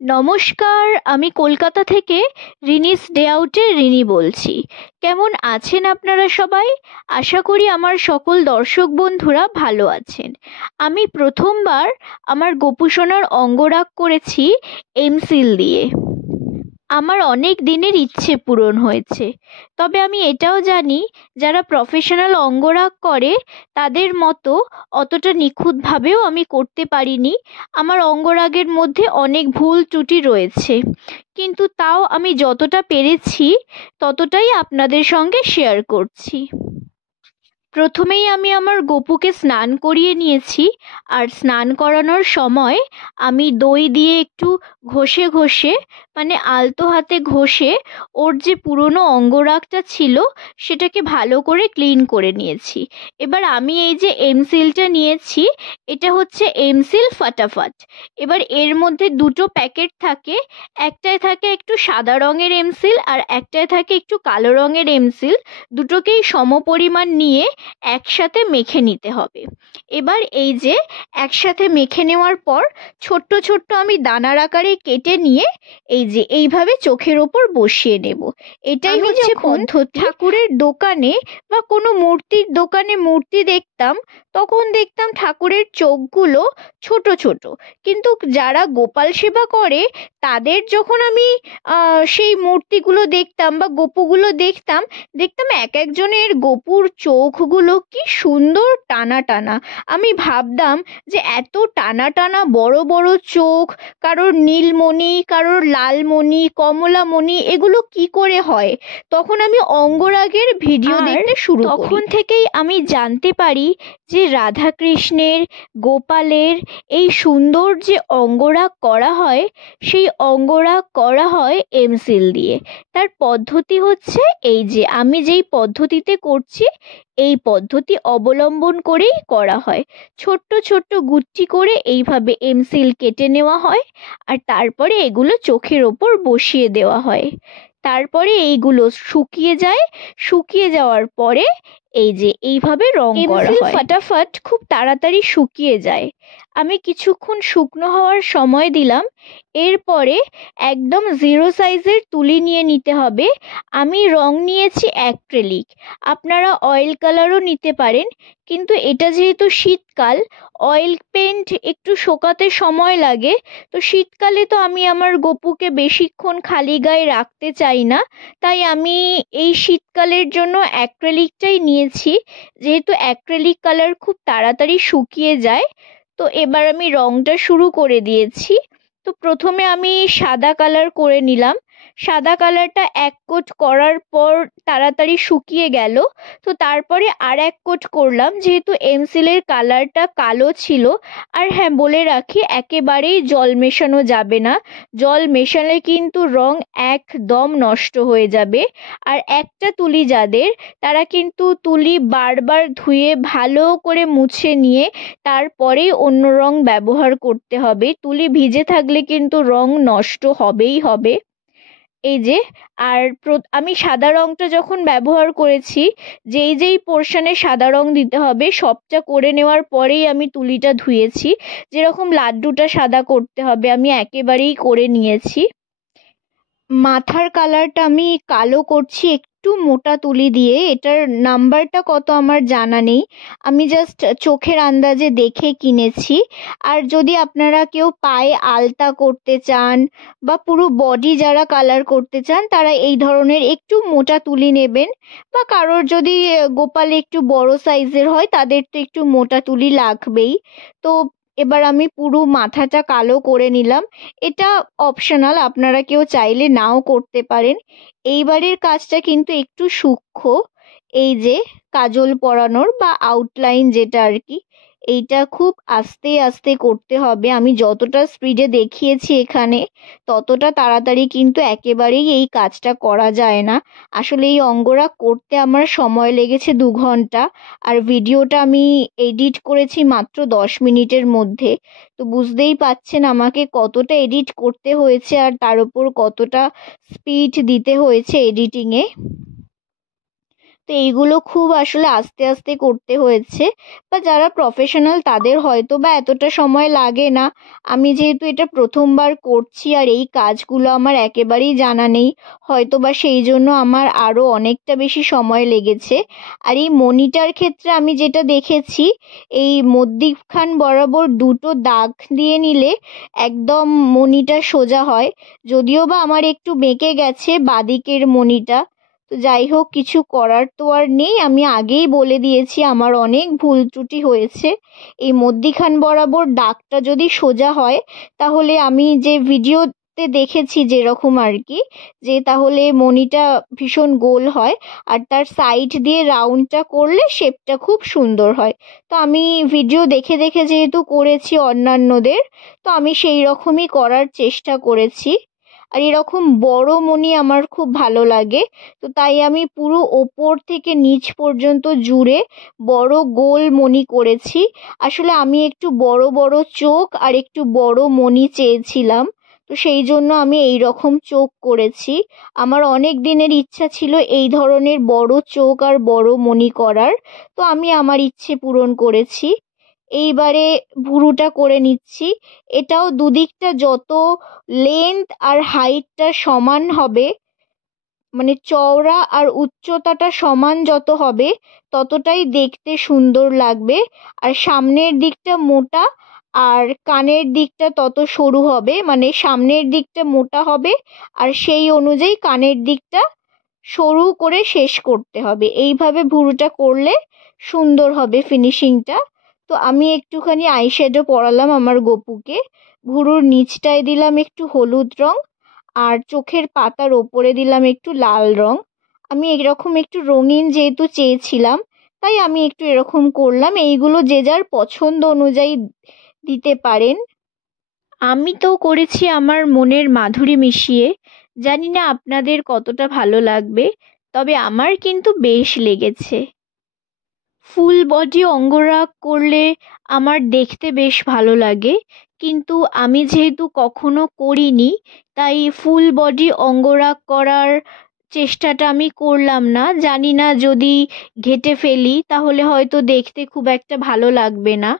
নমস্কার, আমি কলকাতা থেকে রিনিস ডে আউটের রিনি বলছি। কেমন আছেন আপনারা সবাই? আশা করি আমার সকল দর্শক বন্ধুরা ভালো আছেন। আমি প্রথমবার আমার গোপুসোনার অঙ্গরাগ করেছি এমসিল দিয়ে। আমার অনেক দিনের ইচ্ছে পূরণ হয়েছে। তবে আমি এটাও জানি যারা প্রফেশনাল অঙ্গরাগ করে তাদের মতো অতটা নিখুঁতভাবেও আমি করতে পারিনি। আমার অঙ্গরাগের মধ্যে অনেক ভুল ত্রুটি রয়েছে, কিন্তু তাও আমি যতটা পেরেছি ততটাই আপনাদের সঙ্গে শেয়ার করছি। প্রথমেই আমি আমার গপুকে স্নান করিয়ে নিয়েছি, আর স্নান করানোর সময় আমি দই দিয়ে একটু ঘষে ঘষে, মানে আলতো হাতে ঘষে ওর যে পুরনো অঙ্গরাগটা ছিল সেটাকে ভালো করে ক্লিন করে নিয়েছি। এবার আমি এই যে এমসিলটা নিয়েছি, এটা হচ্ছে এমসিল ফাটাফাট। এবার এর মধ্যে দুটো প্যাকেট থাকে, একটায় থাকে একটু সাদা রঙের এমসিল আর একটায় থাকে একটু কালো রঙের এমসিল। দুটোকেই সমপরিমাণ নিয়ে একসাথে মেখে নিতে হবে। এবার এই যে একসাথে মেখে নেওয়ার পর ছোট্ট ছোট্ট আমি দানার আকারে কেটে নিয়ে এই যে এইভাবে চোখের ওপর বসিয়ে নেব। এটাই হচ্ছে পদ্ধতি। ঠাকুরের দোকানে বা কোনো মূর্তির দোকানে মূর্তি দেখতাম, তখন দেখতাম ঠাকুরের চোখগুলো ছোট ছোট, কিন্তু যারা গোপাল সেবা করে তাদের যখন আমি সেই মূর্তিগুলো দেখতাম বা গোপুগুলো দেখতাম, এক একজনের গোপুর চোখগুলো কি সুন্দর টানা টানা। আমি ভাবতাম যে এত টানা টানা বড় বড় চোখ, কারোর নীলমণি, কারোর লালমণি, কমলামণি, এগুলো কি করে হয়। তখন আমি অঙ্গরাগের ভিডিও দেখতে শুরু করি। তখন থেকেই আমি জানতে পারি যে রাধাকৃষ্ণের, গোপালের এই সুন্দর যে অঙ্গরাগ করা হয়, সেই অঙ্গরাগ করা হয় এমসিল দিয়ে। তার পদ্ধতি হচ্ছে এই যে আমি যেই পদ্ধতিতে করছি, এই পদ্ধতি অবলম্বন করেই করা হয়। ছোট্ট ছোট্ট গুচ্ছি করে এইভাবে এমসিল কেটে নেওয়া হয়, আর তারপরে এগুলো চোখের ওপর বসিয়ে দেওয়া হয়। তারপরে এইগুলো শুকিয়ে যায়। শুকিয়ে যাওয়ার পরে এই যে এইভাবে রং করা হয়। ফাটাফাট খুব তাড়াতাড়ি শুকিয়ে যায়। আমি কিছুক্ষণ শুকনো হওয়ার সময় দিলাম। এরপরে একদম 0 সাইজের তুলি নিয়ে নিতে হবে। আমি রং নিয়েছি অ্যাক্রিলিক, আপনারা অয়েল কালারও নিতে পারেন, কিন্তু এটা যেহেতু শীতকাল, অয়েল পেন্ট একটু শোকাতে সময় লাগে, তো শীতকালে তো আমি আমার গপুকে বেশিক্ষণ খালি গায়ে রাখতে চাই না, তাই আমি এই শীতকালের জন্য অ্যাক্রিলিকটাই নিয়েছি, যেহেতু অ্যাক্রিলিক কালার খুব তাড়াতাড়ি শুকিয়ে যায়। তো এবার আমি রংটা শুরু করে দিয়েছি। তো প্রথমে আমি সাদা কালার করে নিলাম। সাদা কালারটা এক কোট করার পর তাড়াতাড়ি শুকিয়ে গেল, তো তারপরে আর এক কোট করলাম, যেহেতু এমসিলের কালারটা কালো ছিল। আর হ্যাঁ, বলে রাখি, একেবারেই জল মেশানো যাবে না। জল মেশালে কিন্তু রং একদম নষ্ট হয়ে যাবে। আর একটা তুলি যাদের, তারা কিন্তু তুলি বারবার ধুয়ে ভালো করে মুছে নিয়ে তারপরেই অন্য রং ব্যবহার করতে হবে। তুলি ভিজে থাকলে কিন্তু রং নষ্ট হবেই হবে। এই যে, আর আমি সাদা রংটা যখন ব্যবহার করেছি, যেই যেই পোর্শনে সাদা রং দিতে হবে সবটা করে নেওয়ার পরেই আমি তুলিটা ধুয়েছি। যেরকম লাড্ডুটা সাদা করতে হবে আমি একেবারেই করে নিয়েছি। মাথার কালারটা আমি কালো করছি একটু মোটা তুলি দিয়ে। এটার নাম্বারটা কত আমার জানা নেই, আমি জাস্ট চোখের আন্দাজে দেখে কিনেছি। আর যদি আপনারা কেউ পায়ে আলতা করতে চান বা পুরো বডি যারা কালার করতে চান, তারা এই ধরনের একটু মোটা তুলি নেবেন। বা কারোর যদি গোপাল একটু বড় সাইজের হয়, তাদের তো একটু মোটা তুলি লাগবেই। তো এবার আমি পুরো মাথাটা কালো করে নিলাম। এটা অপশনাল, আপনারা কেউ চাইলে নাও করতে পারেন। এইবারের কাজটা কিন্তু একটু সূক্ষ্ম। এই যে কাজল পরানোর বা আউটলাইন যেটা আর কি, এইটা খুব আস্তে আস্তে করতে হবে। আমি যতটা স্পিডে দেখিয়েছি এখানে, ততটা তাড়াতাড়ি কিন্তু একেবারেই এই কাজটা করা যায় না। আসলে এই অঙ্গরাগ করতে আমার সময় লেগেছে 2 ঘন্টা, আর ভিডিওটা আমি এডিট করেছি মাত্র 10 মিনিটের মধ্যে। তো বুঝতেই পাচ্ছেন আমাকে কতটা এডিট করতে হয়েছে, আর তার উপর কতটা স্পিড দিতে হয়েছে এডিটিংয়ে। তো তো এইগুলো খুব আসলে আস্তে আস্তে করতে হয়েছে, বা যারা প্রফেশনাল তাদের হয়তো বা এতটা সময় লাগে না। আমি যেহেতু এটা প্রথমবার করছি আর এই কাজগুলো আমার একেবারেই জানা নেই, হয়তো বা সেই জন্য আমার আরও অনেকটা বেশি সময় লেগেছে। আর এই মণিটার ক্ষেত্রে আমি যেটা দেখেছি, এই মধ্যিখান বরাবর দুটো দাগ দিয়ে নিলে একদম মণিটা সোজা হয়। যদিও বা আমার একটু বেঁকে গেছে বাদিকের মণিটা, তো যাই হোক, কিছু করার তো আর নেই। আমি আগেই বলে দিয়েছি আমার অনেক ভুল ত্রুটি হয়েছে। এই মধ্যিখান বরাবর দাগটা যদি সোজা হয়, তাহলে আমি যে ভিডিওতে দেখেছি যেরকম আর কি, যে তাহলে মণিটা ভীষণ গোল হয়, আর তার সাইড দিয়ে রাউন্ডটা করলে শেপটা খুব সুন্দর হয়। তো আমি ভিডিও দেখে দেখে যেহেতু করেছি অন্যান্যদের, তো আমি সেই রকমই করার চেষ্টা করেছি। আর এরকম বড় মণি আমার খুব ভালো লাগে, তো তাই আমি পুরো ওপর থেকে নিচ পর্যন্ত জুড়ে বড় গোল মণি করেছি। আসলে আমি একটু বড় বড় চোখ আর একটু বড় মণি চেয়েছিলাম, তো সেই জন্য আমি এই রকম চোখ করেছি। আমার অনেক দিনের ইচ্ছা ছিল এই ধরনের বড় চোখ আর বড় মণি করার, তো আমি আমার ইচ্ছে পূরণ করেছি। এইবারে ভুরুটা করে নিচ্ছি। এটাও দুদিকটা যত লেন্থ আর হাইটটা সমান হবে, মানে চওড়া আর উচ্চতাটা সমান যত হবে, ততটাই দেখতে সুন্দর লাগবে। আর সামনের দিকটা মোটা আর কানের দিকটা তত সরু হবে, মানে সামনের দিকটা মোটা হবে আর সেই অনুযায়ী কানের দিকটা সরু করে শেষ করতে হবে। এইভাবে ভুরুটা করলে সুন্দর হবে ফিনিশিংটা। তো আমি একটুখানি আইশ্যাডো পরালাম আমার গপুকে। ভুরুর নিচটায় দিলাম একটু হলুদ রং, আর চোখের পাতার ওপরে দিলাম একটু লাল রং। আমি এরকম একটু রঙিন যেহেতু চেয়েছিলাম, তাই আমি একটু এরকম করলাম। এইগুলো যে যার পছন্দ অনুযায়ী দিতে পারেন। আমি তো করেছি আমার মনের মাধুরী মিশিয়ে। জানি না আপনাদের কতটা ভালো লাগবে, তবে আমার কিন্তু বেশ লেগেছে। ফুল বডি অঙ্গরাগ করলে আমার দেখতে বেশ ভালো লাগে, কিন্তু আমি যেহেতু কখনো করিনি, তাই ফুল বডি অঙ্গরাগ করার চেষ্টাটা আমি করলাম না। জানি না যদি ঘেঁটে ফেলি তাহলে হয়তো দেখতে খুব একটা ভালো লাগবে না,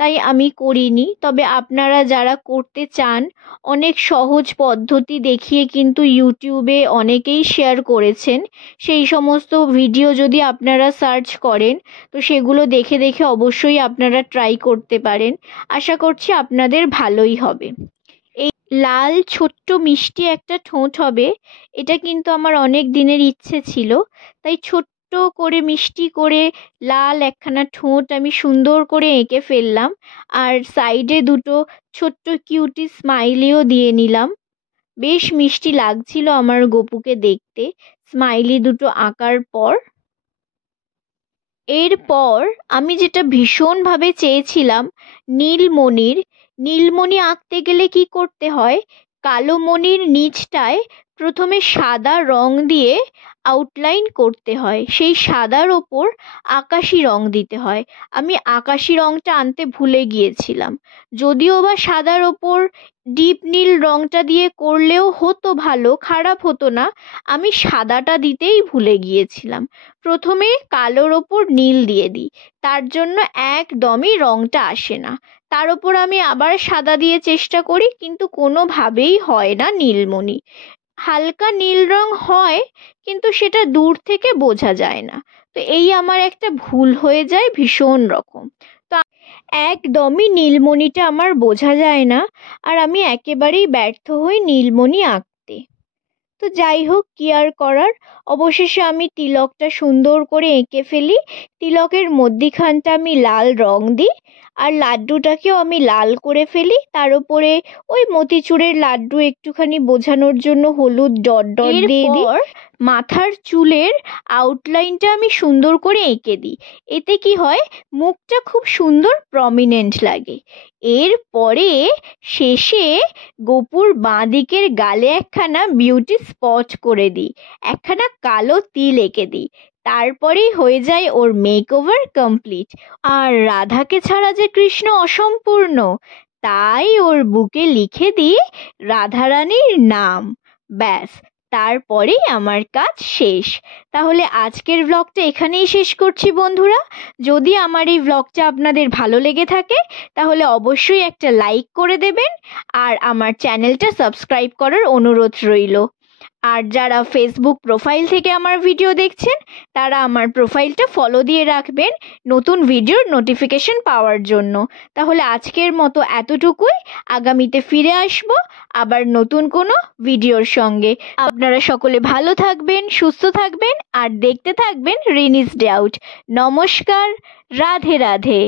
তাই আমি করিনি। তবে আপনারা যারা করতে চান, অনেক সহজ পদ্ধতি দেখিয়ে কিন্তু ইউটিউবে অনেকেই শেয়ার করেছেন। সেই সমস্ত ভিডিও যদি আপনারা সার্চ করেন, তো সেগুলো দেখে দেখে অবশ্যই আপনারা ট্রাই করতে পারেন। আশা করছি আপনাদের ভালোই হবে। এই লাল ছোট্ট মিষ্টি একটা ঠোঁট হবে, এটা কিন্তু আমার অনেক দিনের ইচ্ছে ছিল। তাই ছোট্ট করে মিষ্টি করে লাল একখানা ঠোঁট আমি সুন্দর করে এঁকে ফেললাম, আর সাইডে দুটো ছোট্ট কিউটি স্মাইলিও দিয়ে নিলাম। বেশ মিষ্টি লাগছিল আমার গপুকে দেখতে স্মাইলি দুটো আঁকার পর। এরপর আমি যেটা ভীষণভাবে চেয়েছিলাম, নীলমণির নীলমণি আঁকতে গেলে কি করতে হয়, কালো মণির নিচটায় প্রথমে সাদা রং দিয়ে আউটলাইন করতে হয়, সেই সাদার ওপর আকাশি রং দিতে হয়। আমি আকাশি রংটা আনতে ভুলে গিয়েছিলাম। যদিও বা সাদার ওপর ডিপ নীল রংটা দিয়ে করলেও হতো, ভালো, খারাপ হতো না। আমি সাদাটা দিতেই ভুলে গিয়েছিলাম। প্রথমে কালোর ওপর নীল দিয়ে দিই, তার জন্য একদমই রংটা আসে না। তার ওপর আমি আবার সাদা দিয়ে চেষ্টা করি, কিন্তু কোনোভাবেই হয় না নীলমণি। হালকা নীল রং হয়, কিন্তু সেটা দূর থেকে বোঝা যায় না। তো এই আমার একটা ভুল হয়ে যায় ভীষণ রকম। তো একদমই নীলমণিটা আমার বোঝা যায় না, আর আমি একেবারেই ব্যর্থ হই নীলমণি আঁকতে। তো যাই হোক, কি আর করার, অবশেষে আমি তিলকটা সুন্দর করে এঁকে ফেলি। তিলকের মধ্যিখানটা আমি লাল রং দিই, আর লাড্ডুটাকেও আমি লাল করে ফেলি। তার উপরে ওই মতিচুরের লাড্ডু একটুখানি বোঝানোর জন্য হলুদ ডট ডট দিয়ে দিই। মাথার চুলের আউটলাইনটা আমি সুন্দর করে এঁকে দিই। এতে কি হয়, মুখটা খুব সুন্দর প্রমিনেন্ট লাগে। এরপরে শেষে গপুর বাঁ দিকের গালে একখানা বিউটি স্পট করে দিই, একখানা কালো তিল এঁকে দিই। তারপরেই হয়ে যায় ওর মেকওভার কমপ্লিট। আর রাধাকে ছাড়া যে কৃষ্ণ অসম্পূর্ণ, তাই ওর বুকে লিখে দিই রাধারানীর নাম। ব্যাস, তারপরেই আমার কাজ শেষ। তাহলে আজকের ব্লগটা এখানেই শেষ করছি বন্ধুরা। যদি আমার এই ব্লগটা আপনাদের ভালো লেগে থাকে তাহলে অবশ্যই একটা লাইক করে দেবেন আর আমার চ্যানেলটা সাবস্ক্রাইব করার অনুরোধ রইল। আর যারা ফেসবুক প্রোফাইল থেকে আমার ভিডিও দেখছেন তারা আমার প্রোফাইলটা ফলো দিয়ে রাখবেন নতুন ভিডিওর নোটিফিকেশন পাওয়ার জন্য। তাহলে আজকের মতো এতটুকুই। আগামীতে ফিরে আসবো আবার নতুন কোনো ভিডিওর সঙ্গে। আপনারা সকলে ভালো থাকবেন, সুস্থ থাকবেন আর দেখতে থাকবেন রিনিস ডে আউট। নমস্কার, রাধে রাধে।